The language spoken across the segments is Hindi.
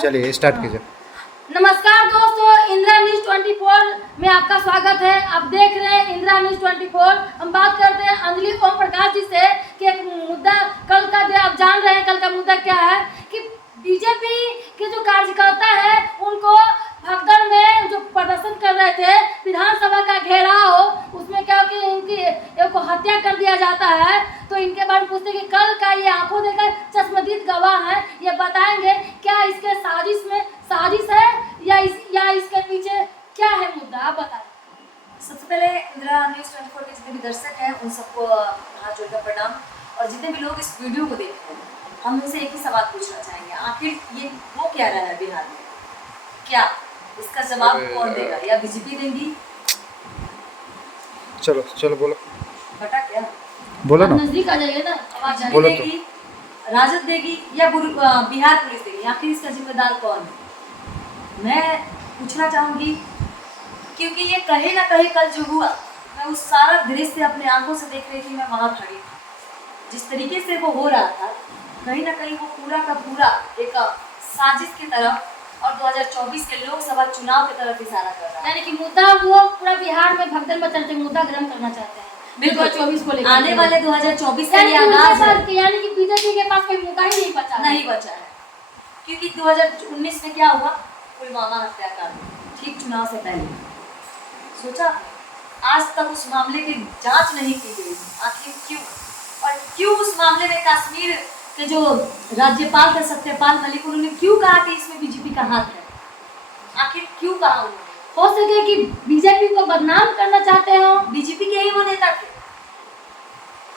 चलिए स्टार्ट कीजिए। नमस्कार दोस्तों, इंदिरा न्यूज 24 में आपका स्वागत है। आप देख रहे हैं इंदिरा न्यूज 24। हम बात करते हैं अंजलि ओम प्रकाश जी से कि एक मुद्दा कल का आप जान रहे हैं कल का मुद्दा क्या है कि बीजेपी के जो कार्यकर्ता है उनको भगदड़ में जो प्रदर्शन कर रहे थे, विधानसभा का घेराव, उसमें क्या कि इनकी एक को हत्या कर दिया जाता है। तो इनके बारे में पूछते कि कल का ये आंखों देखकर चश्मदीद गवाह है, ये बताएंगे क्या इसके साजिश है या इसके पीछे क्या है मुद्दा, आप बताएं। सबसे पहले इंदिरा न्यूज 24 के जितने भी दर्शक हैं उन सबको हाथ जोड़कर प्रणाम। और जितने भी लोग इस वीडियो को देख रहे हैं, हम उनसे एक ही सवाल पूछना चाहेंगे, आखिर ये हो क्या रहा है बिहार में? क्या इसका जवाब कौन देगा? या बीजेपी देंगी? चलो चलो बोलो बता क्या बोलो ना। नजदीक आ जाइए ना। बीजेपी बोलो तो। देगी, राजद देगी या बिहार पुलिस देगी? आखिर इसका जिम्मेदार कौन है? मैं पूछना चाहूंगी क्योंकि ये कहीं ना कहीं कल जो हुआ, मैं उस सारा दृश्य अपने आंखों से देख रही थी। मैं वहां खड़ी थी, जिस तरीके से वो हो रहा था, कहीं ना कहीं वो पूरा का पूरा एक साजिश की तरफ और 2024 के लोकसभा चुनाव की तरफ इशारा कर रहा है। यानी कि मुद्दा वो पूरा बिहार में भगदड़ मचाते मुद्दा ग्रहण करना चाहते हैं 2024 को लेकर। आने वाले 2024 का यानी ये कि उनके आगाज है। पास यानी कि बीजेपी के पास कोई मुद्दा ही नहीं बचा है क्योंकि 2019 में क्या हुआ, पुलवामा हत्याकांड, ठीक चुनाव से पहले सोचा, आज तक उस मामले की जांच नहीं की गई। आखिर क्यों? और क्यों उस मामले में कश्मीर के जो राज्यपाल थे सत्यपाल मलिक, उन्होंने क्यों कहा कि इसमें बीजेपी का हाथ है? आखिर क्यों कहा उन्होंने? हो सके कि बीजेपी को बदनाम करना चाहते हो, बीजेपी के ही वो नेता थे।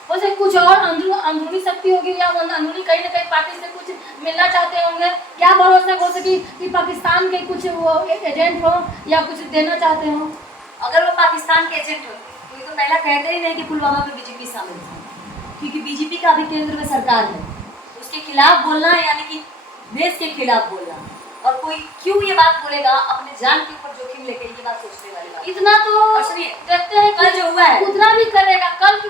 हो सके कुछ और अंदरूनी शक्ति होगी या अंदरूनी कहीं ना कहीं पार्टी से कुछ मिलना चाहते होंगे। क्या भरोसा हो सके कि पाकिस्तान के कुछ वो एजेंट हो या कुछ देना चाहते हो? अगर वो पाकिस्तान के एजेंट हो तो ये तो पहला कहते ही नहीं कि पुलवामा में बीजेपी शामिल है, क्योंकि बीजेपी का अभी केंद्र में सरकार है। उसके खिलाफ बोलना यानी कि देश के खिलाफ बोलना। और कोई क्यों ये बात बोलेगा अपने जान के ऊपर जोखिम लेके? ये बात सोचने वाली बात। इतना तो और सुनिए, देखते हैं कल जो हुआ है उतना भी करेगा। कल की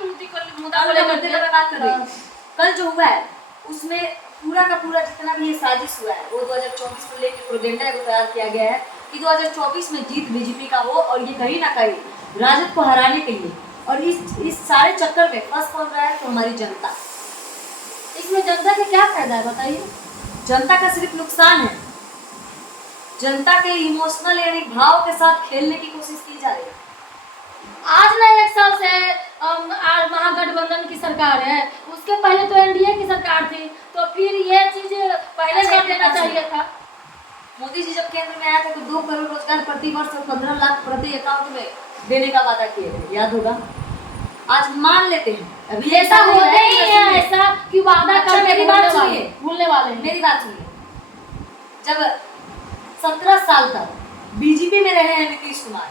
मुद्दा को लेकर मैं बात कर रही हूँ। कल जो हुआ है उसमें पूरा का पूरा जितना भी ये साजिश हुआ है, वो 2024 को लेकर प्रोपेगेंडा को तैयार किया गया है कि 2024 में जीत बीजेपी का हो, और ये कहीं ना कहीं राजद को हराने के लिए। और इस सारे चक्कर में फंस कौन रहा है? तो हमारी जनता। इसमें जनता का क्या फायदा है बताइए? जनता का सिर्फ नुकसान है। जनता के इमोशनल यानी भाव के साथ खेलने की कोशिश की जा रही है। आज ना एक साल से आज महागठबंधन की सरकार है, उसके पहले तो एनडीए की सरकार थी, तो फिर ये चीज पहले कर देना चाहिए था। मोदी जी जब केंद्र में आया था तो 2 करोड़ रोजगार प्रति वर्ष और 15 लाख प्रति अकाउंट में देने का वादा किए थे, याद होगा। आज मान लेते हैं अभी ऐसा होता ही है, ऐसा कि वादा करके मेरी बात सुनिए, भूलने वाले। मेरी बात सुनिए, जब 17 साल तक बीजेपी में रहे हैं नीतीश कुमार,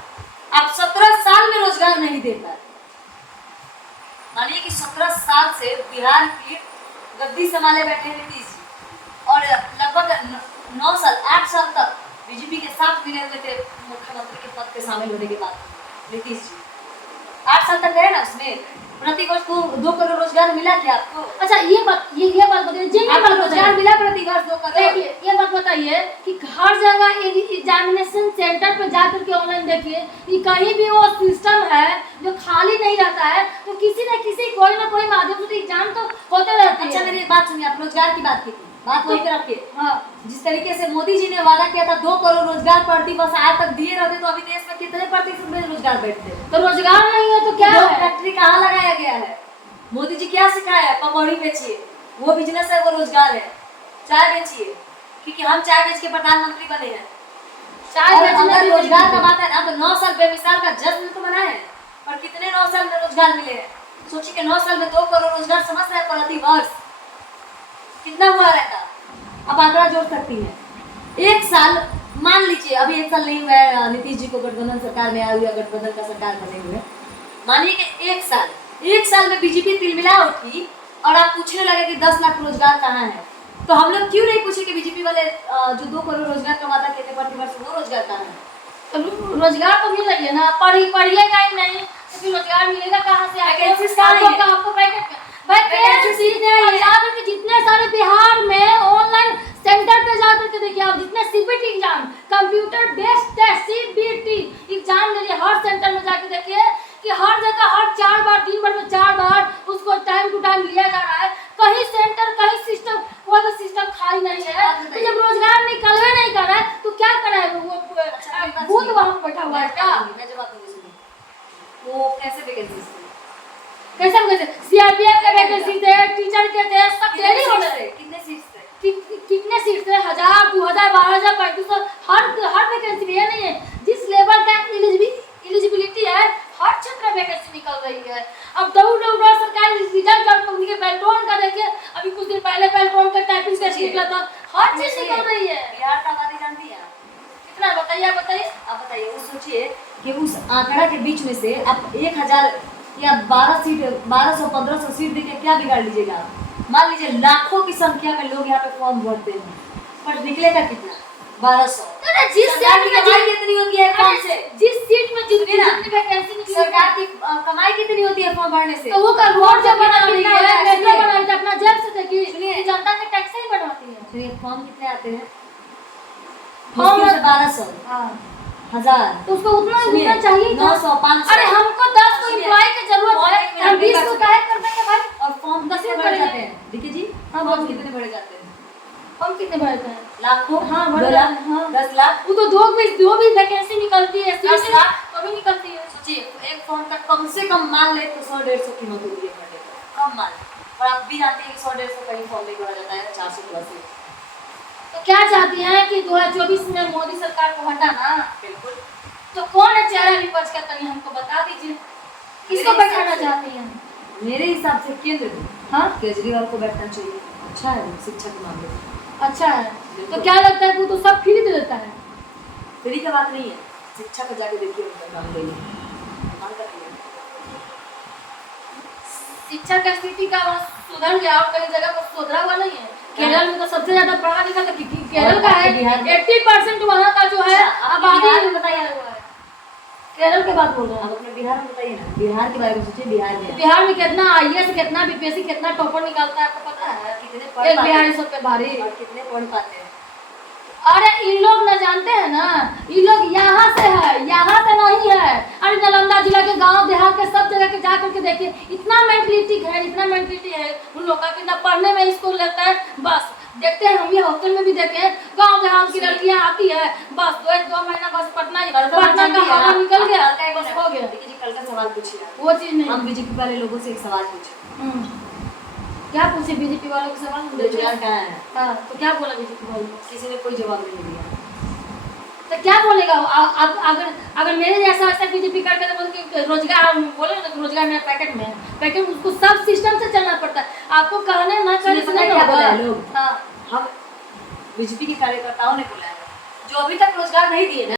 अब 17 साल में रोजगार नहीं देता। मानिए कि 17 साल से बिहार की गद्दी संभाले बैठे नीतीश जी, और लगभग 9 साल 8 साल तक बीजेपी के साथ मिले हुए थे मुख्यमंत्री के पद पे शामिल होने के बाद नीतीश जी। 8 साल तक रहे ना, उसमें प्रति वर्ष को 2 करोड़ रोजगार मिला क्या आपको? अच्छा ये बात बताइए, जिन रोजगार मिला प्रति वर्ष 2 करोड़। देखिए ये बात बताइए कि हर जगह एग्जामिनेशन सेंटर पे जाकर के ऑनलाइन देखिए कि कहीं भी वो सिस्टम है जो खाली नहीं रहता है, तो किसी न किसी कोई ना कोई माध्यम से एग्जाम तो होते रहते हैं। अच्छा मेरी बात सुनिए, आप रोजगार की बात की थी, बात वही पे रखिए। हाँ, जिस तरीके से मोदी जी ने वादा किया था 2 करोड़ रोजगार प्रति वर्ष आज तक दिए रहते, तो अभी देश में कितने प्रतिशत में रोजगार बैठते? तो रोजगार नहीं है तो क्या है? फैक्ट्री कहाँ लगाया गया है? मोदी जी क्या सिखाया? पकौड़ी बेचिए, वो बिजनेस है, वो रोजगार है। चाय बेचिए, क्योंकि हम चाय बेच के प्रधानमंत्री बने हैं। चाय अगर रोजगार का बात है ना, तो 9 साल बेमिसाल का जश्न तो मनाए हैं, और कितने 9 साल में रोजगार मिले हैं? सोचिए कि 9 साल में 2 करोड़ रोजगार समझ रहे हैं प्रति वर्ष कितना हुआ रहता? अब आंकड़ा जोड़ सकती है। 1 साल मान लीजिए, अभी 1 साल नहीं हुआ है नीतीश जी को गठबंधन सरकार में आए हुए, गठबंधन का सरकार बने हुए। मानिए कि 1 साल में बीजेपी तिलमिला उठी और आप पूछने लगे कि 10 लाख रोजगार कहाँ है, तो हम लोग क्यों नहीं पूछे कि बीजेपी वाले जो 2 करोड़ रोजगार का वादा किए थे प्रति वर्ष, वो रोजगार कहाँ है? तो रोजगार तो मिल रही है ना, पढ़िएगा ही नहीं तो फिर रोजगार मिलेगा कहाँ से? आपको वैकेंसी जितने सारे बिहार में ऑनलाइन सेंटर पे जा करके देखिए आप, जितने CBT exam, computer based test, CBT exam ले लिए, हर सेंटर में जाके देखिए कि हर जगह हर 4 बार, दिन भर में 4 बार उसको टाइम टू टाइम लिया जा रहा है। कहीं सेंटर, कहीं सिस्टम, कोई भी सिस्टम खाली नहीं है। तो जब रोजगार निकलवे नहीं कर रहा है तो क्या कर रहा है वो भूत वहां पे बैठा हुआ है क्या? मैं जवाब दूंगी, सुनिए। वो कैसे वैकेंसी थे? कैसे कैसे सीआरपीएफ के वैकेंसी थे, टीचर के थे, सब डेली हो रहे थे। कितने सीट्स थे? कितने सीट थे? 1000, 2000, 12000, 3500, हर वैकेंसी में। ये नहीं है जिस लेवल का एलिजिबिलिटी है, हर क्षेत्र में वैकेंसी निकल रही है। अब दौड़ सरकारी रिजल्ट और उनके पेल्टोन का देखिए, अभी कुछ दिन पहले पेल्टोन का टाइपिंग टेस्ट निकला था, हर चीज निकल रही है। बिहार का आबादी जानती है कितना बताइए? आप बताइए। वो सोचिए कि उस आंकड़ा के बीच में से आप 1000 या 12 सीट, 1200, 1500 सीट देके क्या बिगाड़ लीजिएगा आप? मान लीजिए लाखों की संख्या में लोग यहाँ पे फॉर्म भरते हैं, पर निकलेगा कितना? 1200। जिस सरकार की कमाई कितनी होती है फॉर्म से? जिस सीट में जितनी वैकेंसी निकली, सरकार की कमाई कितनी होती है फॉर्म भरने से? तो वो का रोड जब बना रही है, कितना मेट्रो बना रही है, अपना जेब से देखिए, सुनिए। जनता के टैक्स ही बनवाती है। सुनिए, फॉर्म कितने आते हैं? फॉर्म मुश्किल से 1200, हाँ, 1000। तो उसको उतना चाहिए था। 900, 500। अरे हमको 10 को एम्प्लॉय की जरूरत है, हम 20 को काहे कर देंगे भाई? और फॉर्म 10 भरे जाते हैं। देखिए जी, हाँ, फॉर्म बोलिए। कितने भरे जाते हैं? हम कितने भरते हैं? लाखों? हाँ, 2 भरे लाख? जाते हैं, हाँ। 10 लाख? वो तो दो भी वैकेंसी निकलती है, 10 लाख? तो भी निकलती है। सोचिए, एक फॉर्म का कम से कम मान ले तो 100-150 कीमत होती है भरने पर, कम मान ले। और आप भी जानते हैं कि 100-150 कहीं फॉर्म नहीं भरा जाता है, 400 प्लस है। तो क्या चाहती हैं कि 2024 में मोदी सरकार को हटाना? बिल्कुल। तो कौन है चेहरा विपक्ष का, तनी हमको बता दीजिए, किसको बैठाना चाहती हैं? मेरे हिसाब से केंद्र में हाँ, केजरीवाल को बैठना चाहिए। अच्छा है वो शिक्षा के मामले में। अच्छा है। तो क्या लगता है कि वो तो सब फ्री दे देता है? फ्री का बात नहीं है, शिक्षा को जाके देखिए उनका काम ले मान कर रही है। शिक्षा का स्थिति का सुधर गया और कई जगह पर सुधरा हुआ नहीं है। केरल में तो सबसे ज्यादा पढ़ा लिखा तो केरल का है, 80% वहाँ का जो है आबादी। बताइए, केरल के बात बोल रहे आप हैं। अपने बिहार में बताइए ना, बिहार के बारे में सोचिए। बिहार में कितना आईएएस, कितना बीपीएससी, कितना टॉपर निकालता है, आपको पता है? कितने एक पढ़ बिहारी सब पे भारी। और कितने पढ़ पाते हैं? अरे इन लोग न जानते हैं ना, इन लोग यहाँ से है, यहाँ से नहीं है। अरे नालंदा जिला के गांव देहात के सब जगह के जा करके देखिए, इतना मेंटलिटी है उन लोग का कि ना पढ़ने में इसको लगता है। बस देखते हैं, हम ये हॉस्टल में भी देखे हैं, गांव देहात की लड़कियां आती है, बस 2 महीना बस पटना का हवा निकल गया, बस हो गया। देखिए जी, कल का सवाल पूछिए आप। वो चीज नहीं। हम बीजेपी वाले लोगों से एक सवाल पूछे, क्या पूछे बीजेपी वालों के सवाल? बेरोजगार कहाँ है? हाँ, तो क्या बोला बीजेपी वालों? किसी ने कोई जवाब नहीं दिया। तो क्या बोलेगा अब? अगर मेरे जैसा ऐसा बीजेपी करके तो बोले कि रोजगार, बोले ना रोजगार मेरा पैकेट में है, पैकेट उसको सब सिस्टम से चलना पड़ता है। आपको कहने ना चले पता है क्या बोला है लोग? हाँ, हम बीजेपी के कार्यकर्ताओं ने बोला है, जो अभी तक रोजगार नहीं दिए ना,